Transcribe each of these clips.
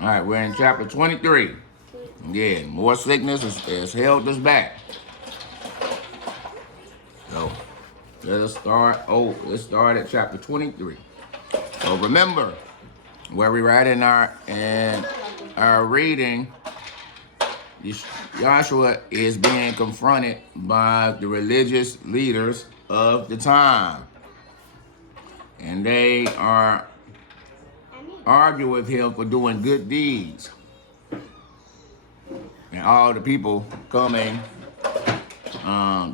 All right, we're in chapter 23. Yeah, more sickness has held us back. So let's start. Let's start at chapter 23. So remember where we read in our reading. Joshua is being confronted by the religious leaders of the time, and they are arguing with him for doing good deeds, and all the people coming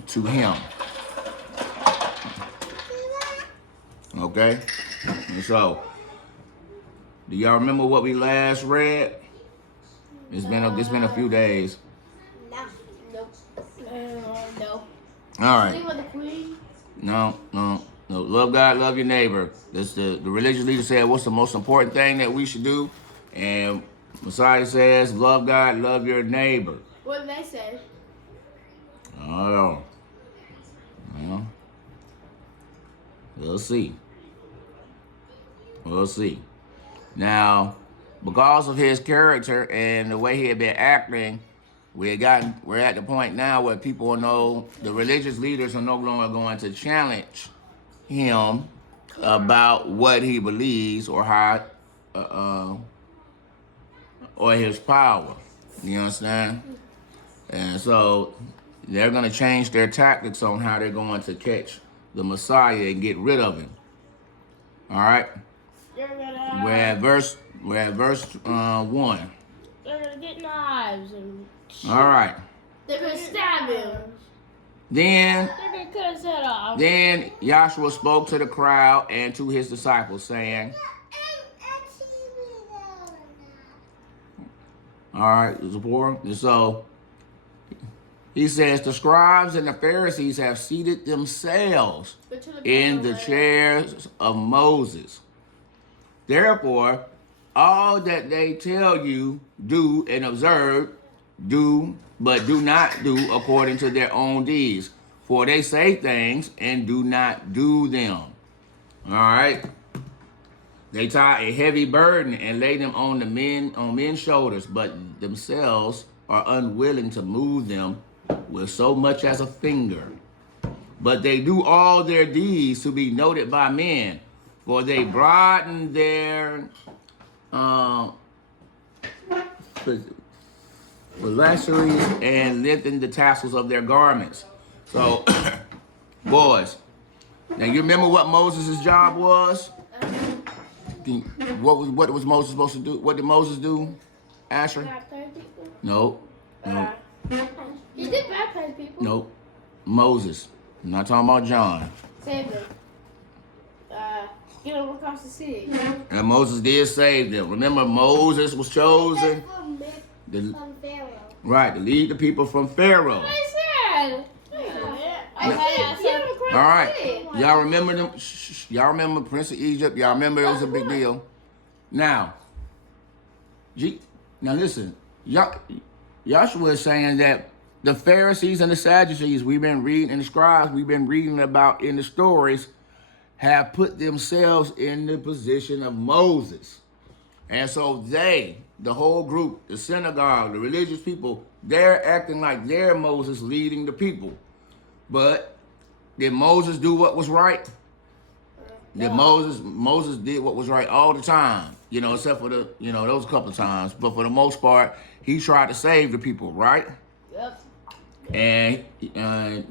to him. Okay, and so do y'all remember what we last read? It's been a few days. No. Nope. No. All right. No. Love God, love your neighbor. That's the religious leader said, what's the most important thing that we should do? And Messiah says, love God, love your neighbor. What did they say? I don't know. Well, we'll see. We'll see. Now, because of his character and the way he had been acting, we're at the point now where people know the religious leaders are no longer going to challenge him about what he believes or how or his power. You understand? And so they're going to change their tactics on how they're going to catch the Messiah and get rid of him. All right. We're at verse 1. They're gonna get knives and. All right. They're gonna stab him. Then They're gonna cut his head off. Then Joshua spoke to the crowd and to his disciples, saying, all right, Zipporah. So he says, the scribes and the Pharisees have seated themselves in the chairs of Moses. Therefore, all that they tell you, do and observe, but do not do according to their own deeds. For they say things and do not do them. All right. They tie a heavy burden and lay them on men's shoulders, but themselves are unwilling to move them with so much as a finger. But they do all their deeds to be noted by men, for they broaden their phylacteries and lengthen the tassels of their garments. So, boys, now you remember what Moses' job was? What was Moses supposed to do? What did Moses do, Asher? No. He did baptize people. No. Moses. I'm not talking about John. Save them. Get them across the sea. And Moses did save them. Remember, Moses was chosen From Pharaoh. right, to lead the people from Pharaoh. What I said. All right. Y'all remember them? Y'all remember Prince of Egypt? Y'all remember it was a big deal? Now listen. Joshua is saying that the Pharisees and the Sadducees we've been reading, and the scribes we've been reading about in the stories, have put themselves in the position of Moses. And so they, the whole group, the synagogue, the religious people, they're acting like they're Moses leading the people. But did Moses do what was right? Did Moses did what was right all the time, except for those couple of times. But for the most part, he tried to save the people, right? Yep. And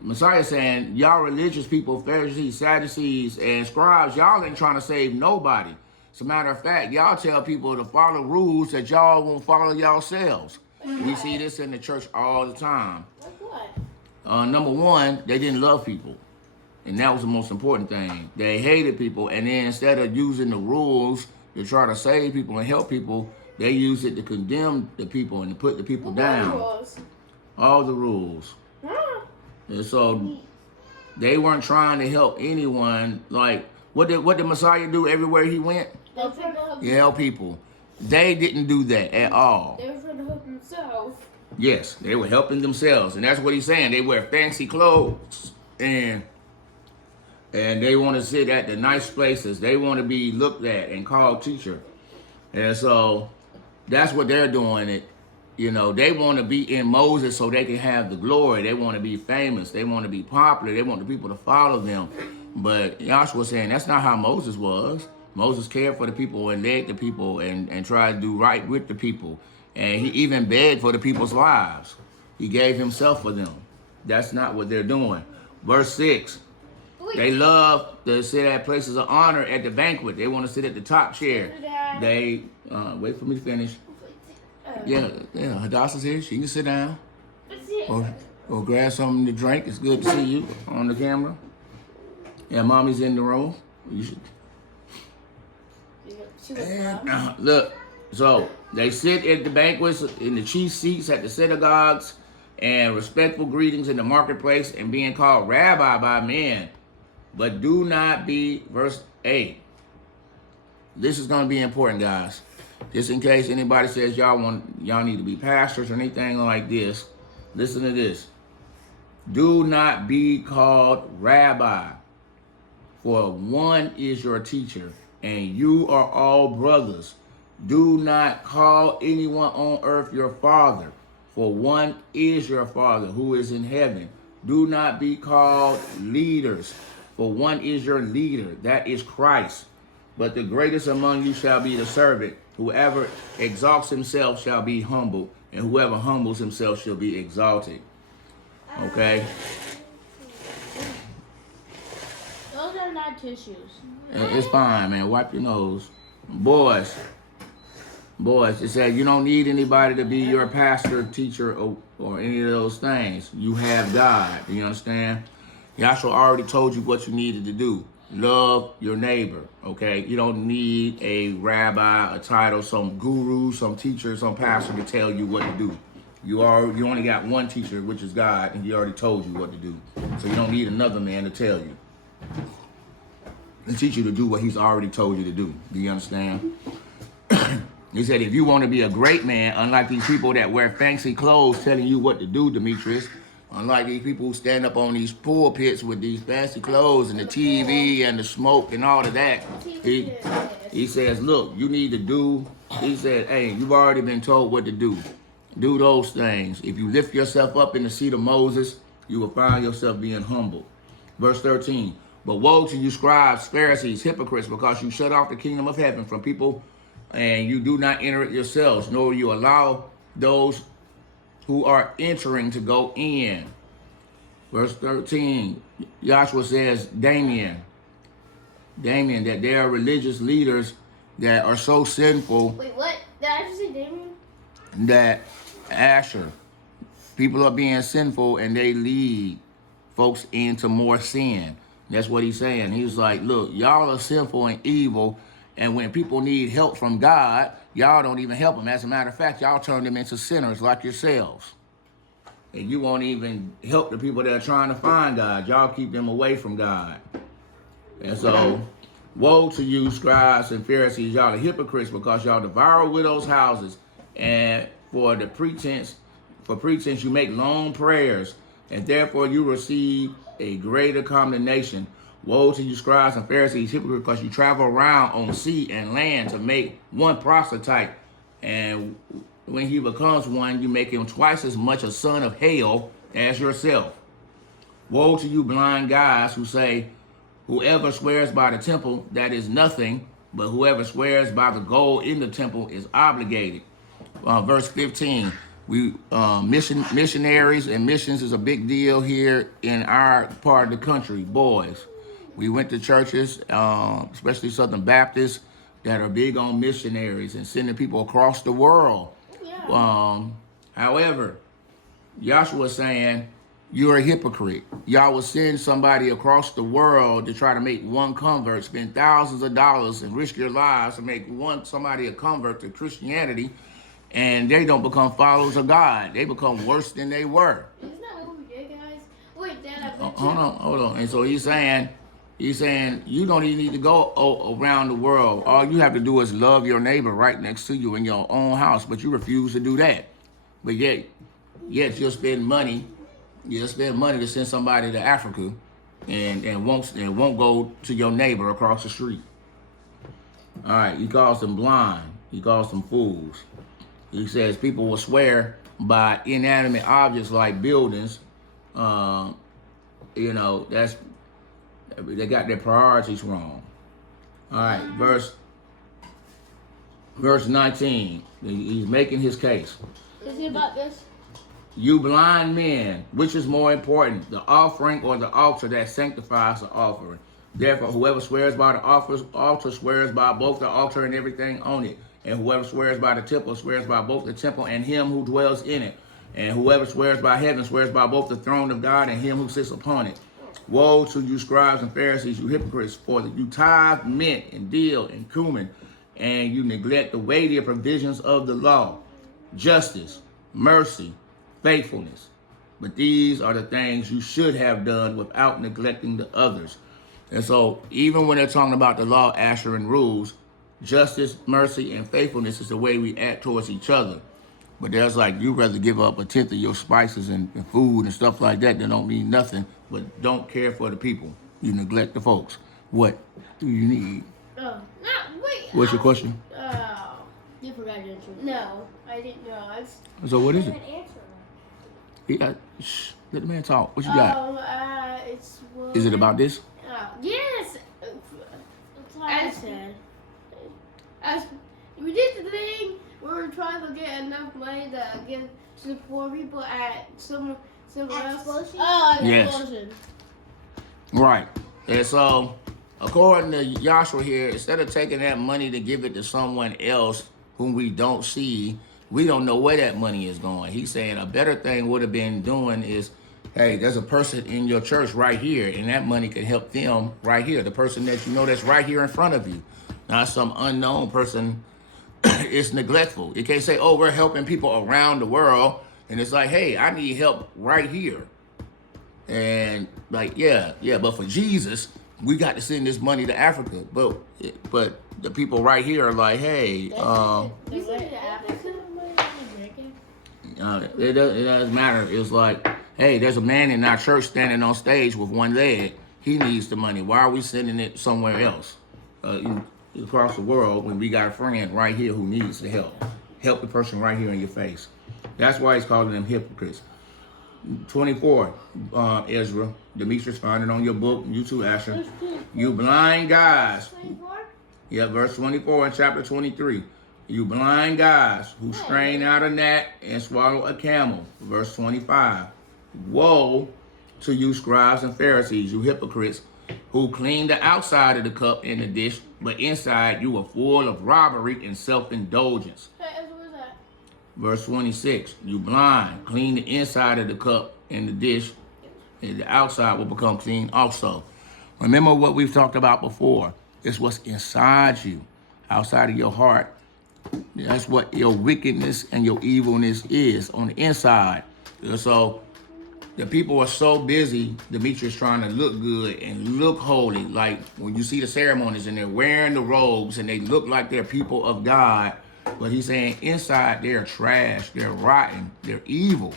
Messiah saying, y'all religious people, Pharisees, Sadducees, and scribes, y'all ain't trying to save nobody. As a matter of fact, y'all tell people to follow rules that y'all won't follow yourselves. We see this in the church all the time. Like what? Number one, they didn't love people. And that was the most important thing. They hated people, and then instead of using the rules to try to save people and help people, they used it to condemn the people and to put the people down. All the rules. And so they weren't trying to help anyone. Like, what did Messiah do everywhere he went? He helped people. They didn't do that at all. They were trying to help themselves. Yes, they were helping themselves. And that's what he's saying. They wear fancy clothes and they want to sit at the nice places. They want to be looked at and called teacher. And so That's what they're doing. It, you know, they want to be in Moses so they can have the glory. They want to be famous. They want to be popular. They want the people to follow them. But Joshua was saying that's not how Moses was. Moses cared for the people and led the people and tried to do right with the people. And he even begged for the people's lives. He gave himself for them. That's not what they're doing. Verse 6. They love to sit at places of honor at the banquet. They want to sit at the top chair. They, wait for me to finish. Yeah, Hadassah's here. She can sit down. Or grab something to drink. It's good to see you on the camera. Yeah, mommy's in the room. You should. And, look, so they sit at the banquets in the chief seats at the synagogues and respectful greetings in the marketplace and being called rabbi by men. But do not be, verse 8. This is going to be important, guys. Just in case anybody says y'all need to be pastors or anything like this, listen to this. Do not be called rabbi, for one is your teacher, and you are all brothers. Do not call anyone on earth your father, for one is your Father who is in heaven. Do not be called leaders, for one is your leader, that is Christ. But the greatest among you shall be the servant. Whoever exalts himself shall be humbled, and whoever humbles himself shall be exalted. Okay? Those are not tissues. It's fine, man. Wipe your nose. Boys, it said you don't need anybody to be your pastor, teacher, or any of those things. You have God. You understand? Yahshua already told you what you needed to do. Love your neighbor, okay? You don't need a rabbi, a title, some guru, some teacher, some pastor to tell you what to do. You only got one teacher, which is God, and he already told you what to do. So you don't need another man to tell you. And teach you to do what he's already told you to do. Do you understand? He said, if you want to be a great man, unlike these people that wear fancy clothes telling you what to do, Demetrius, unlike these people who stand up on these pulpits with these fancy clothes and the TV and the smoke and all of that, he says, look, you need to do, he said, hey, you've already been told what to do. Do those things. If you lift yourself up in the seat of Moses, you will find yourself being humble. Verse 13, but woe to you scribes, Pharisees, hypocrites, because you shut off the kingdom of heaven from people and you do not enter it yourselves, nor you allow those who are entering to go in. Verse 13, Joshua says, Damien, that there are religious leaders that are so sinful. Wait, what? Did I just say Damien? That Asher, people are being sinful and they lead folks into more sin. That's what he's saying. He's like, look, y'all are sinful and evil, and when people need help from God, y'all don't even help them. As a matter of fact, y'all turn them into sinners like yourselves. And you won't even help the people that are trying to find God. Y'all keep them away from God. And so, woe to you, scribes and Pharisees. Y'all are hypocrites because y'all devour widows' houses. And for pretense you make long prayers. And therefore you receive a greater condemnation. Woe to you, scribes and Pharisees, hypocrites, because you travel around on sea and land to make one proselyte. And when he becomes one, you make him twice as much a son of hell as yourself. Woe to you, blind guys, who say, whoever swears by the temple, that is nothing, but whoever swears by the gold in the temple is obligated. Verse 15, missionaries and missions is a big deal here in our part of the country, boys. We went to churches, especially Southern Baptists, that are big on missionaries and sending people across the world. Yeah. However, Joshua is saying, you're a hypocrite. Y'all will send somebody across the world to try to make one convert, spend thousands of dollars and risk your lives to make somebody a convert to Christianity, and they don't become followers of God. They become worse than they were. Isn't that what we did, guys? Wait, Dad, I bet Hold on. And so he's saying, you don't even need to go around the world. All you have to do is love your neighbor right next to you in your own house, but you refuse to do that. But yet you'll spend money. You'll spend money to send somebody to Africa and won't go to your neighbor across the street. All right, he calls them blind. He calls them fools. He says people will swear by inanimate objects like buildings. You know, they got their priorities wrong. All right, verse 19. He's making his case. Is it about this? You blind men, which is more important, the offering or the altar that sanctifies the offering? Therefore, whoever swears by the altar swears by both the altar and everything on it. And whoever swears by the temple swears by both the temple and him who dwells in it. And whoever swears by heaven swears by both the throne of God and him who sits upon it. Woe to you scribes and Pharisees, you hypocrites, for that you tithe mint and dill and cumin, and you neglect the weightier provisions of the law, justice, mercy, faithfulness. But these are the things you should have done without neglecting the others. And so even when they're talking about the law, Asher, and rules, justice, mercy, and faithfulness is the way we act towards each other. But there's like, you'd rather give up a tenth of your spices and food and stuff like that don't mean nothing, but don't care for the people. You neglect the folks. What do you need? Oh, no, wait. What's your question? Oh, you forgot your answer. No, I didn't know. So what is it? Answer. Shh, let the man talk. What you got? It's... Is it about this? Yes. That's what I said. As we did the thing, we were trying to get enough money to give to the poor people at somewhere else. Oh, explosion. Yes. Right. And so, according to Joshua here, instead of taking that money to give it to someone else whom we don't see, we don't know where that money is going. He's saying a better thing would have been doing is, hey, there's a person in your church right here, and that money could help them right here. The person that you know that's right here in front of you. Not some unknown person. It's neglectful. You can't say, oh, we're helping people around the world. And it's like, hey, I need help right here. And like, yeah, but for Jesus, we got to send this money to Africa. But the people right here are like, hey, it doesn't matter. It's like, hey, there's a man in our church standing on stage with one leg. He needs the money. Why are we sending it somewhere else? Across the world when we got a friend right here who needs the help. Help the person right here in your face. That's why he's calling them hypocrites. 24, Ezra. Demetrius, find it on your book. You too, Asher. You blind guys. 24? Yeah, verse 24 in chapter 23. You blind guys who strain out a gnat and swallow a camel. Verse 25. Woe to you scribes and Pharisees, you hypocrites, who clean the outside of the cup and the dish, but inside you are full of robbery and self-indulgence. Hey, what was that? Verse 26, you blind, clean the inside of the cup and the dish, and the outside will become clean also. Remember what we've talked about before. It's what's inside you, outside of your heart. That's what your wickedness and your evilness is on the inside. So the people are so busy, Demetrius, trying to look good and look holy. Like when you see the ceremonies and they're wearing the robes and they look like they're people of God. But he's saying inside they're trash, they're rotten, they're evil.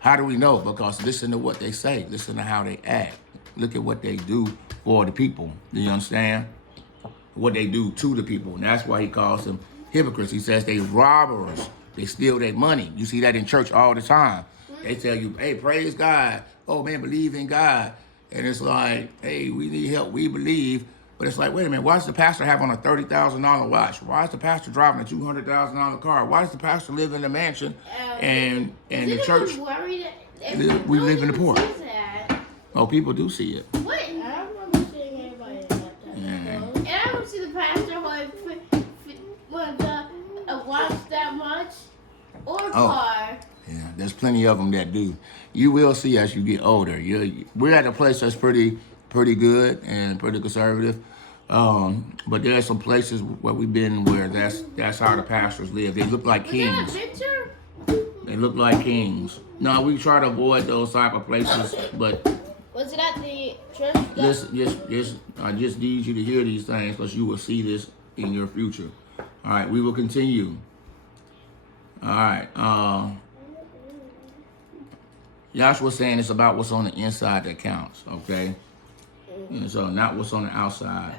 How do we know? Because listen to what they say. Listen to how they act. Look at what they do for the people. Do you understand? What they do to the people. And that's why he calls them hypocrites. He says they robbers. They steal their money. You see that in church all the time. They tell you, hey, praise God. Oh, man, believe in God. And it's like, hey, we need help. We believe. But it's like, wait a minute. Why does the pastor have on a $30,000 watch? Why is the pastor driving a $200,000 car? Why does the pastor live in a mansion and the church? We live in the poor. Oh, people do see it. What? I don't remember seeing anybody like that. And I don't see the pastor with a watch that much or a car. Yeah, there's plenty of them that do. You will see as you get older. We're at a place that's pretty good and pretty conservative. But there are some places where we've been where that's how the pastors live. They look like kings. Is that a picture? They look like kings. No, we try to avoid those type of places, but was it at the church? I just need you to hear these things because you will see this in your future. All right, we will continue. All right. Yahshua saying it's about what's on the inside that counts, okay? And so not what's on the outside.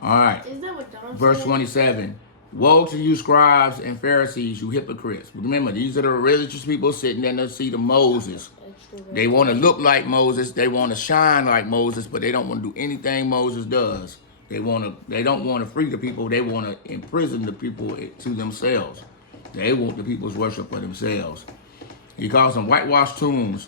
All right. Isn't that what Don Verse said? 27. Woe to you, scribes and Pharisees, you hypocrites. Remember, these are the religious people sitting in the seat of Moses. They want to look like Moses. They want to shine like Moses, but they don't want to do anything Moses does. They don't want to free the people. They want to imprison the people to themselves. They want the people's worship for themselves. He calls them whitewashed tombs,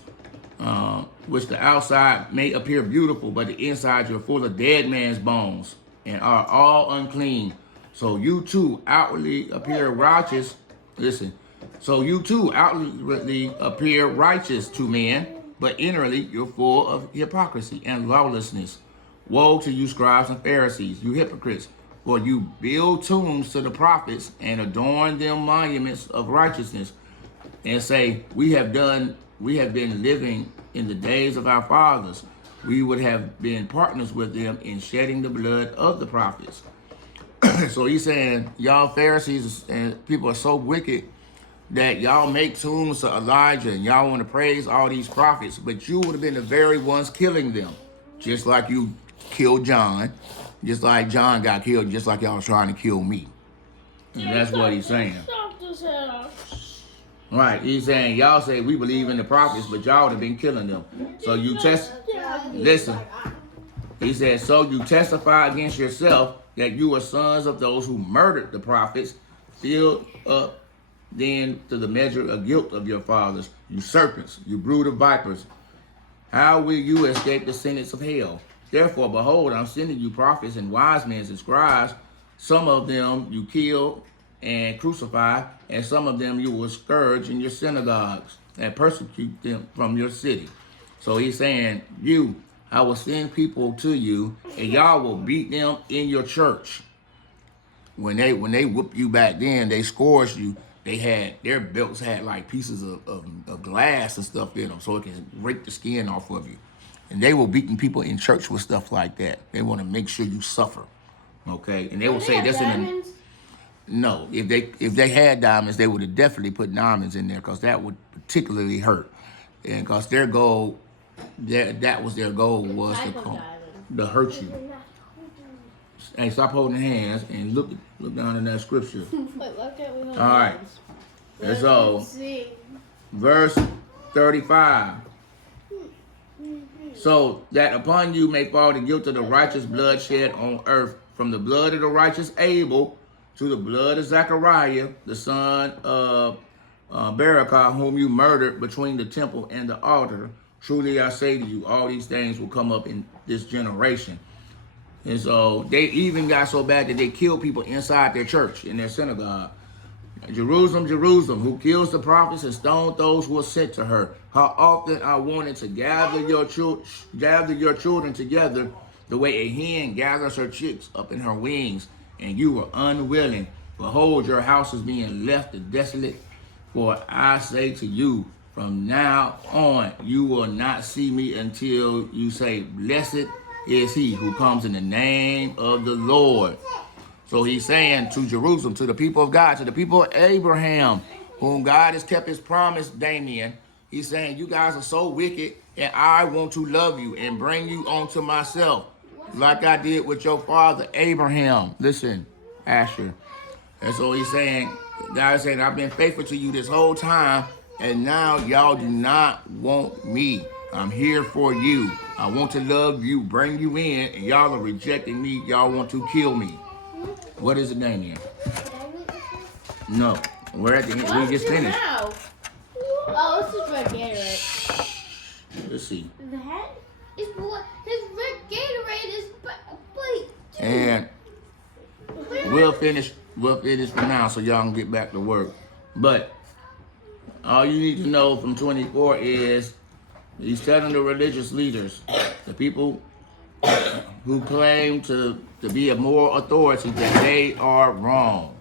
which the outside may appear beautiful, but the inside you're full of dead man's bones and are all unclean. So you too outwardly appear righteous. Listen. So you too outwardly appear righteous to men, but inwardly you're full of hypocrisy and lawlessness. Woe to you, scribes and Pharisees, you hypocrites, for you build tombs to the prophets and adorn them monuments of righteousness, and say, we have been living in the days of our fathers. We would have been partners with them in shedding the blood of the prophets. So he's saying, y'all Pharisees and people are so wicked that y'all make tombs to Elijah and y'all want to praise all these prophets, but you would have been the very ones killing them. Just like you killed John, just like John got killed, just like y'all was trying to kill me. And that's what he's saying. Right, he's saying, y'all say we believe in the prophets, but y'all would have been killing them. So you listen, he said, so you testify against yourself that you are sons of those who murdered the prophets, filled up then to the measure of guilt of your fathers, you serpents, you brood of vipers. How will you escape the sentence of hell? Therefore, behold, I'm sending you prophets and wise men and scribes. Some of them you kill and crucify, and some of them you will scourge in your synagogues and persecute them from your city. So he's saying, I will send people to you, and y'all will beat them in your church. When they whooped you back then, they scourged you. Their belts had like pieces of glass and stuff in them, so it can rake the skin off of you. And they were beating people in church with stuff like that. They want to make sure you suffer, okay? And they will say that's diamonds? No. If they had diamonds, they would have definitely put diamonds in there, because that would particularly hurt. And because their goal, that was their goal, was to hurt you. Hey, stop holding hands and look down in that scripture. All right. And so, verse 35. So that upon you may fall the guilt of the righteous blood shed on earth, from the blood of the righteous Abel to the blood of Zechariah, the son of Berechiah, whom you murdered between the temple and the altar. Truly I say to you, all these things will come up in this generation. And so they even got so bad that they killed people inside their church, in their synagogue. Jerusalem, Jerusalem, who kills the prophets and stones those who are sent to her. How often I wanted to gather your children together the way a hen gathers her chicks up in her wings, and you were unwilling. Behold, your house is being left desolate. For I say to you, from now on, you will not see me until you say, blessed is he who comes in the name of the Lord. So he's saying to Jerusalem, to the people of God, to the people of Abraham, whom God has kept his promise, Damien. He's saying, you guys are so wicked, and I want to love you and bring you onto myself, like I did with your father, Abraham. Listen, Asher. And so he's saying, God is saying, I've been faithful to you this whole time, and now y'all do not want me. I'm here for you. I want to love you, bring you in, and y'all are rejecting me. Y'all want to kill me. What is the name here? No. We're at the end. We just finished. Oh, this is red Gatorade. Let's see. That is what his red Gatorade is. And we'll finish for now, so y'all can get back to work. But all you need to know from 24 is he's telling the religious leaders, the people who claim to be a moral authority, that they are wrong.